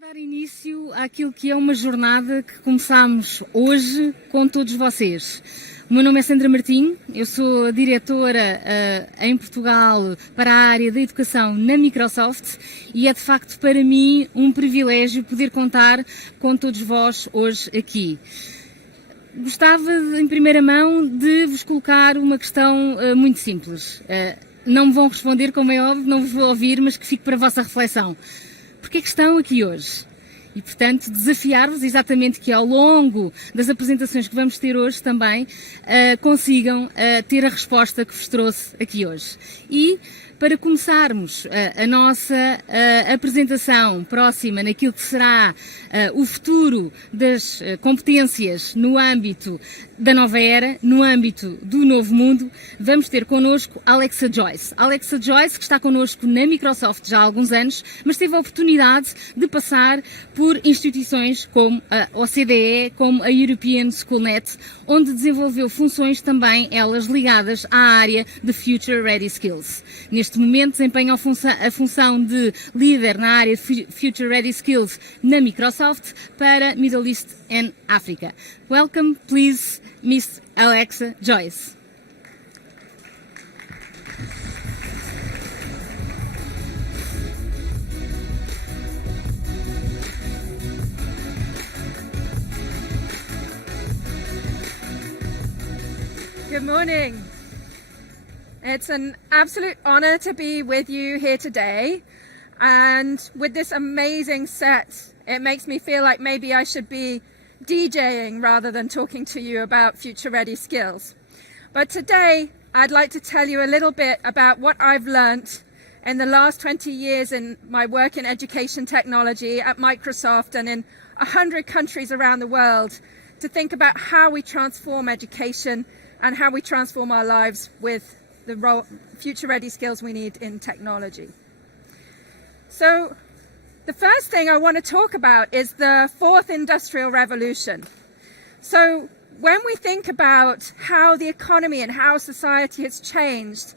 Dar início àquilo que é uma jornada que começámos hoje com todos vocês. O meu nome é Sandra Martinho, eu sou diretora em Portugal para a área da educação na Microsoft e é de facto para mim um privilégio poder contar com todos vós hoje aqui. Gostava em primeira mão de vos colocar uma questão muito simples. Não me vão responder, como é óbvio, não vos vou ouvir, mas que fique para a vossa reflexão. Porque é que estão aqui hoje? E, portanto, desafiar-vos exatamente que ao longo das apresentações que vamos ter hoje também consigam ter a resposta que vos trouxe aqui hoje. E, para começarmos a nossa apresentação próxima naquilo que será o futuro das competências no âmbito da nova era, no âmbito do novo mundo, vamos ter connosco Alexa Joyce. Alexa Joyce, que está connosco na Microsoft já há alguns anos, mas teve a oportunidade de passar por instituições como a OCDE, como a European Schoolnet, onde desenvolveu funções também, elas ligadas à área de Future Ready Skills. Neste momento desempenha a função de líder na área de Future Ready Skills na Microsoft para Middle East and Africa. Welcome, please, Miss Alexa Joyce. Good morning. It's an absolute honor to be with you here today. And with this amazing set, it makes me feel like maybe I should be DJing rather than talking to you about future ready skills. But today, I'd like to tell you a little bit about what I've learned in the last 20 years in my work in education technology at Microsoft and in 100 countries around the world to think about how we transform education and how we transform our lives with the future ready skills we need in technology. So the first thing I want to talk about is the fourth industrial revolution. So when we think about how the economy and how society has changed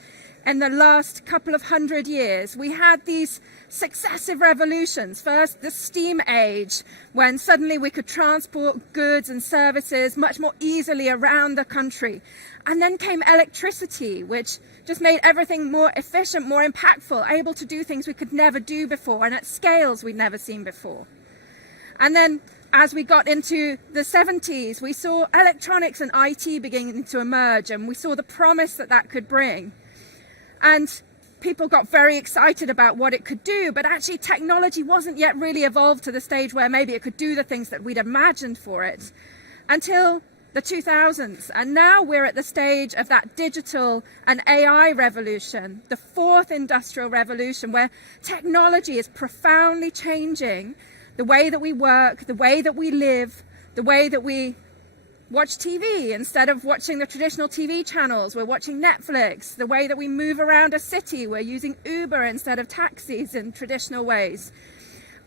in the last couple of 100 years, we had these successive revolutions. First, the steam age, when suddenly we could transport goods and services much more easily around the country. And then came electricity, which just made everything more efficient, more impactful, able to do things we could never do before and at scales we'd never seen before. And then as we got into the 70s, we saw electronics and IT beginning to emerge, and we saw the promise that that could bring. And people got very excited about what it could do, but actually technology wasn't yet really evolved to the stage where maybe it could do the things that we'd imagined for it until the 2000s. And now we're at the stage of that digital and AI revolution, the fourth industrial revolution, where technology is profoundly changing the way that we work, the way that we live, the way that we watch TV. Instead of watching the traditional TV channels, we're watching Netflix. The way that we move around a city, we're using Uber instead of taxis in traditional ways.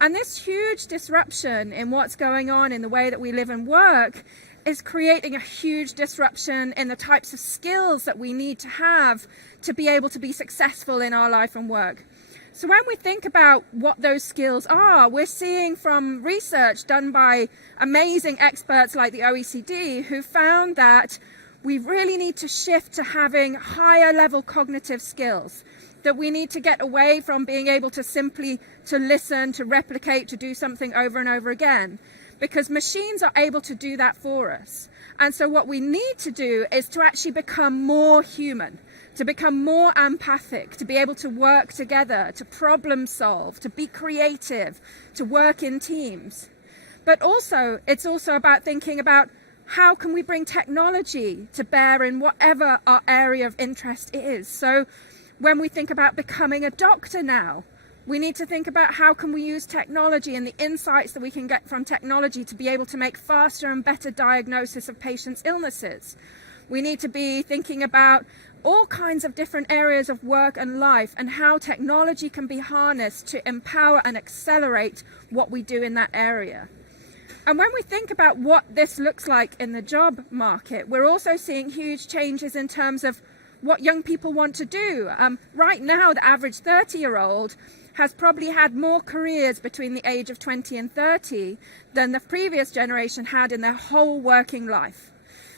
And this huge disruption in what's going on in the way that we live and work is creating a huge disruption in the types of skills that we need to have to be able to be successful in our life and work. So when we think about what those skills are, we're seeing from research done by amazing experts like the OECD who found that we really need to shift to having higher level cognitive skills, that we need to get away from being able to simply to listen, to replicate, to do something over and over again, because machines are able to do that for us. And so what we need to do is to actually become more human, to become more empathic, to be able to work together, to problem solve, to be creative, to work in teams. But also, it's also about thinking about how can we bring technology to bear in whatever our area of interest is. So when we think about becoming a doctor now, we need to think about how can we use technology and the insights that we can get from technology to be able to make faster and better diagnosis of patients' illnesses. We need to be thinking about all kinds of different areas of work and life and how technology can be harnessed to empower and accelerate what we do in that area. And when we think about what this looks like in the job market, we're also seeing huge changes in terms of what young people want to do. Right now, the average 30-year-old has probably had more careers between the age of 20 and 30 than the previous generation had in their whole working life.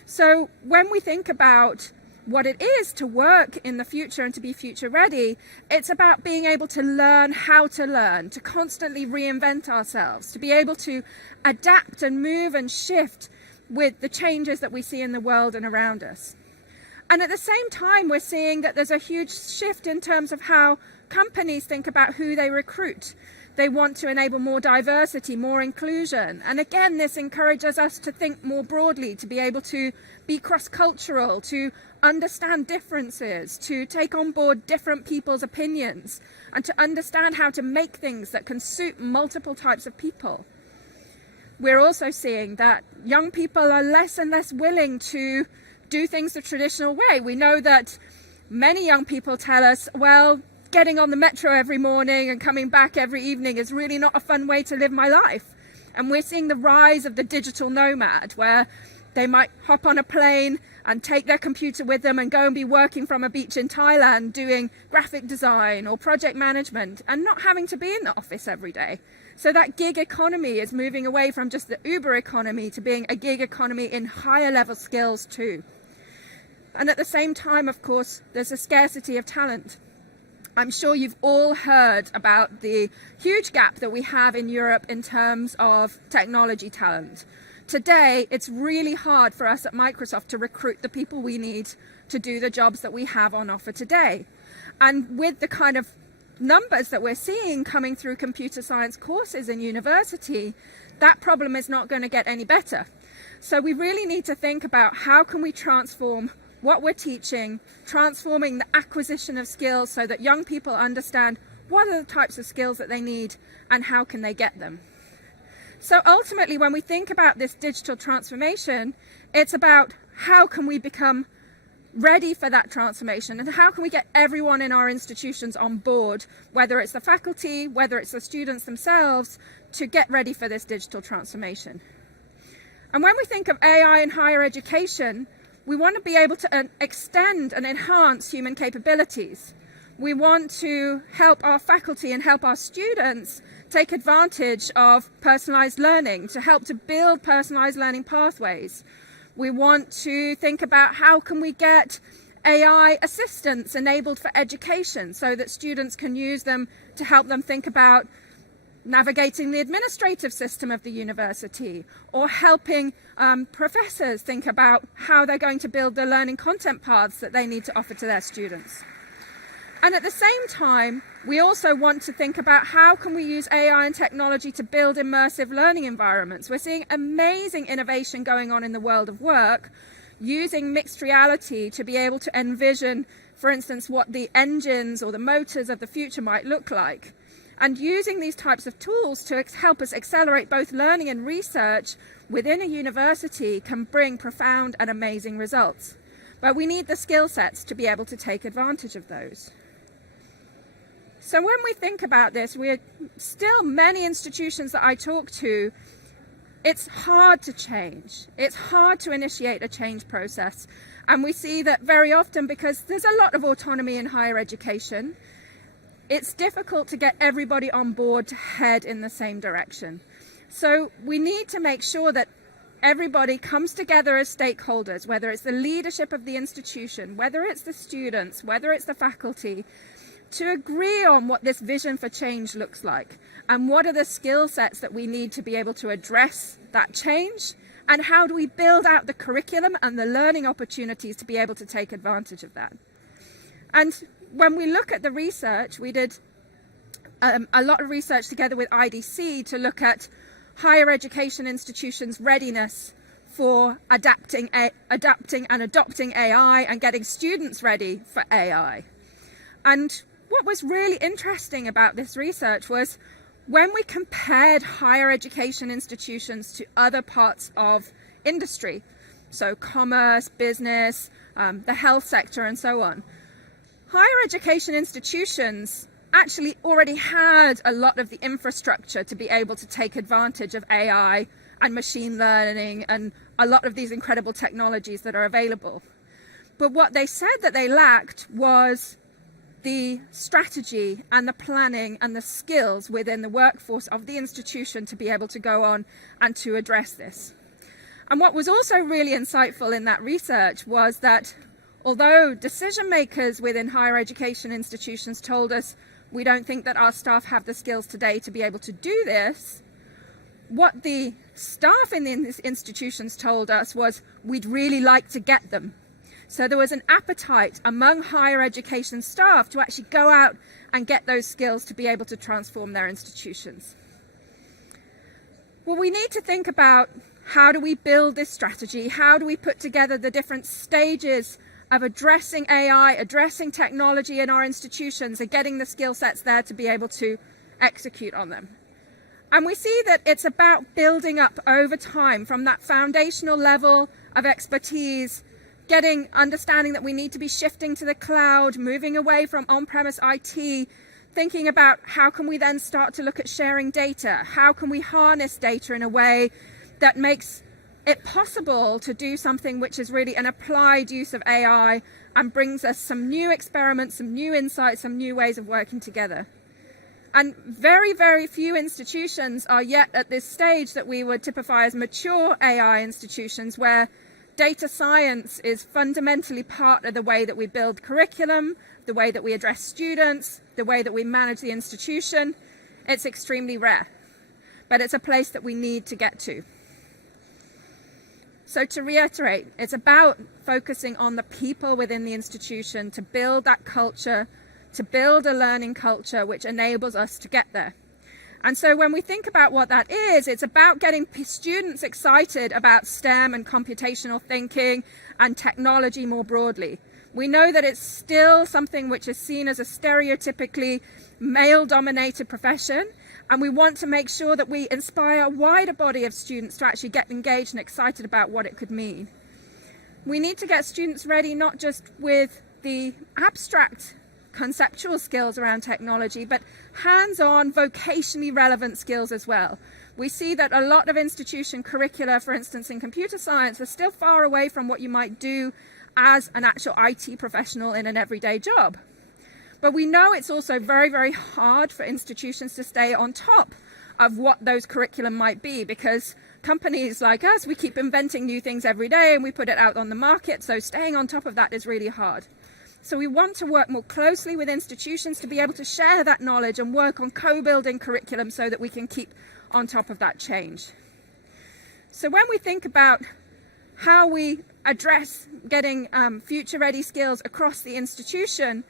So when we think about what it is to work in the future and to be future ready, it's about being able to learn how to learn, to constantly reinvent ourselves, to be able to adapt and move and shift with the changes that we see in the world and around us. And at the same time, we're seeing that there's a huge shift in terms of how companies think about who they recruit. They want to enable more diversity, more inclusion. And again, this encourages us to think more broadly, to be able to be cross-cultural, to understand differences, to take on board different people's opinions, and to understand how to make things that can suit multiple types of people. We're also seeing that young people are less and less willing to do things the traditional way. We know that many young people tell us, well, getting on the metro every morning and coming back every evening is really not a fun way to live my life. And we're seeing the rise of the digital nomad, where they might hop on a plane and take their computer with them and go and be working from a beach in Thailand doing graphic design or project management and not having to be in the office every day. So that gig economy is moving away from just the Uber economy to being a gig economy in higher level skills too. And at the same time, of course, there's a scarcity of talent. I'm sure you've all heard about the huge gap that we have in Europe in terms of technology talent. Today, it's really hard for us at Microsoft to recruit the people we need to do the jobs that we have on offer today. And with the kind of numbers that we're seeing coming through computer science courses in university, that problem is not going to get any better. So we really need to think about how can we transform what we're teaching, transforming the acquisition of skills so that young people understand what are the types of skills that they need and how can they get them. So ultimately, when we think about this digital transformation, it's about how can we become ready for that transformation and how can we get everyone in our institutions on board, whether it's the faculty, whether it's the students themselves, to get ready for this digital transformation. And when we think of AI in higher education, we want to be able to extend and enhance human capabilities. We want to help our faculty and help our students take advantage of personalized learning, to help to build personalized learning pathways. We want to think about how can we get AI assistants enabled for education so that students can use them to help them think about navigating the administrative system of the university, or helping professors think about how they're going to build the learning content paths that they need to offer to their students. And at the same time, we also want to think about how can we use AI and technology to build immersive learning environments. We're seeing amazing innovation going on in the world of work, using mixed reality to be able to envision, for instance, what the engines or the motors of the future might look like. And using these types of tools to help us accelerate both learning and research within a university can bring profound and amazing results. But we need the skill sets to be able to take advantage of those. So when we think about this, we're still many institutions that I talk to, it's hard to change. It's hard to initiate a change process. And we see that very often, because there's a lot of autonomy in higher education, it's difficult to get everybody on board to head in the same direction. So we need to make sure that everybody comes together as stakeholders, whether it's the leadership of the institution, whether it's the students, whether it's the faculty, to agree on what this vision for change looks like and what are the skill sets that we need to be able to address that change, and how do we build out the curriculum and the learning opportunities to be able to take advantage of that. And when we look at the research, we did a lot of research together with IDC to look at higher education institutions' readiness for adapting and adopting AI and getting students ready for AI. And what was really interesting about this research was when we compared higher education institutions to other parts of industry, so commerce, business, the health sector and so on, higher education institutions actually already had a lot of the infrastructure to be able to take advantage of AI and machine learning and a lot of these incredible technologies that are available. But what they said that they lacked was the strategy and the planning and the skills within the workforce of the institution to be able to go on and to address this. And what was also really insightful in that research was that although decision makers within higher education institutions told us we don't think that our staff have the skills today to be able to do this, what the staff in the institutions told us was we'd really like to get them. So there was an appetite among higher education staff to actually go out and get those skills to be able to transform their institutions. Well, we need to think about how do we build this strategy? How do we put together the different stages of addressing AI, addressing technology in our institutions and getting the skill sets there to be able to execute on them? And we see that it's about building up over time from that foundational level of expertise, understanding that we need to be shifting to the cloud, moving away from on-premise IT, thinking about how can we then start to look at sharing data? How can we harness data in a way that makes it possible to do something which is really an applied use of AI and brings us some new experiments, some new insights, some new ways of working together. And very, very few institutions are yet at this stage that we would typify as mature AI institutions where data science is fundamentally part of the way that we build curriculum, the way that we address students, the way that we manage the institution. It's extremely rare, but it's a place that we need to get to. So to reiterate, it's about focusing on the people within the institution to build that culture, to build a learning culture which enables us to get there. And so when we think about what that is, it's about getting students excited about STEM and computational thinking and technology more broadly. We know that it's still something which is seen as a stereotypically male-dominated profession, and we want to make sure that we inspire a wider body of students to actually get engaged and excited about what it could mean. We need to get students ready not just with the abstract conceptual skills around technology, but hands-on, vocationally relevant skills as well. We see that a lot of institution curricula, for instance, in computer science, are still far away from what you might do as an actual IT professional in an everyday job. But we know it's also very, very hard for institutions to stay on top of what those curriculum might be, because companies like us, we keep inventing new things every day and we put it out on the market, so staying on top of that is really hard. So we want to work more closely with institutions to be able to share that knowledge and work on co-building curriculum so that we can keep on top of that change. So when we think about how we address getting future-ready skills across the institution,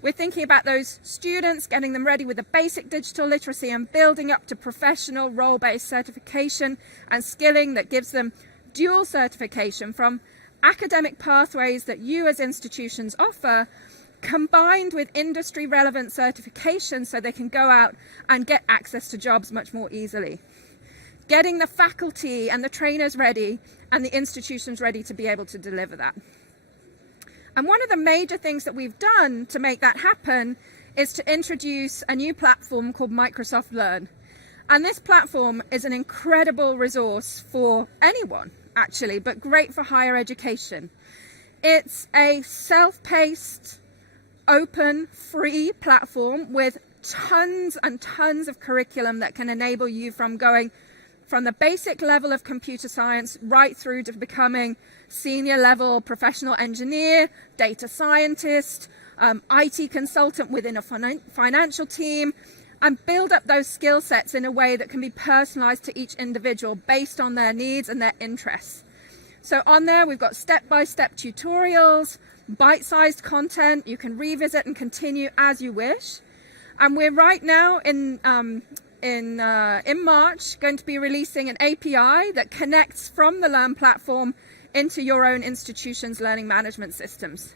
we're thinking about those students, getting them ready with the basic digital literacy and building up to professional role-based certification and skilling that gives them dual certification from academic pathways that you as institutions offer, combined with industry relevant certification so they can go out and get access to jobs much more easily. Getting the faculty and the trainers ready and the institutions ready to be able to deliver that. And one of the major things that we've done to make that happen is to introduce a new platform called Microsoft Learn. And this platform is an incredible resource for anyone, actually, but great for higher education. It's a self-paced, open, free platform with tons and tons of curriculum that can enable you from going from the basic level of computer science right through to becoming senior level professional engineer, data scientist, IT consultant within a financial team, and build up those skill sets in a way that can be personalized to each individual based on their needs and their interests. So on there, we've got step-by-step tutorials, bite-sized content. You can revisit and continue as you wish. And we're right now in March going to be releasing an API that connects from the Learn platform into your own institution's learning management systems.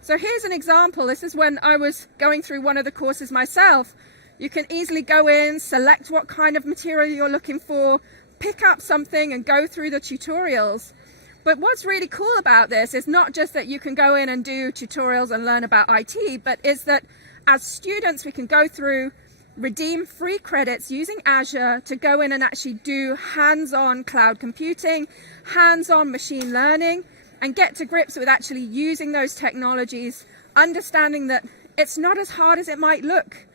So here's an example. This is when I was going through one of the courses myself. You can easily go in, select what kind of material you're looking for, pick up something and go through the tutorials. But what's really cool about this is not just that you can go in and do tutorials and learn about IT, but is that as students we can go through, redeem free credits using Azure to go in and actually do hands-on cloud computing, hands-on machine learning, and get to grips with actually using those technologies, understanding that it's not as hard as it might look.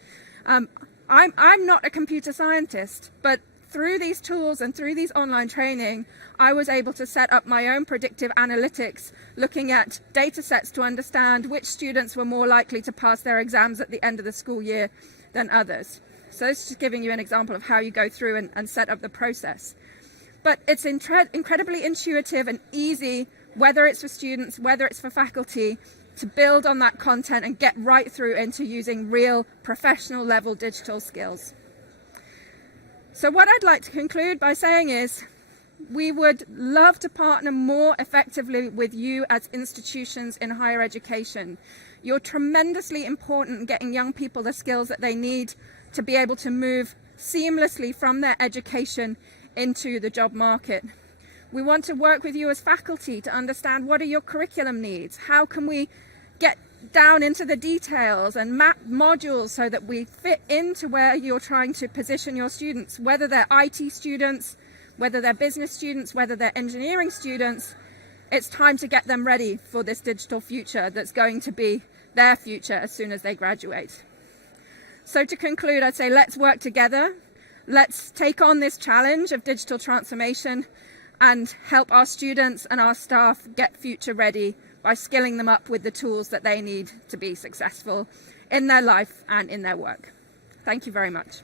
I'm not a computer scientist, but through these tools and through these online training, I was able to set up my own predictive analytics, looking at data sets to understand which students were more likely to pass their exams at the end of the school year than others. So this is just giving you an example of how you go through and set up the process. But it's incredibly intuitive and easy, whether it's for students, whether it's for faculty, to build on that content and get right through into using real professional level digital skills. So what I'd like to conclude by saying is, we would love to partner more effectively with you as institutions in higher education. You're tremendously important in getting young people the skills that they need to be able to move seamlessly from their education into the job market. We want to work with you as faculty to understand what are your curriculum needs, how can we get down into the details and map modules so that we fit into where you're trying to position your students, whether they're IT students, whether they're business students, whether they're engineering students. It's time to get them ready for this digital future that's going to be their future as soon as they graduate. So to conclude, I'd say let's work together. Let's take on this challenge of digital transformation and help our students and our staff get future ready by skilling them up with the tools that they need to be successful in their life and in their work. Thank you very much.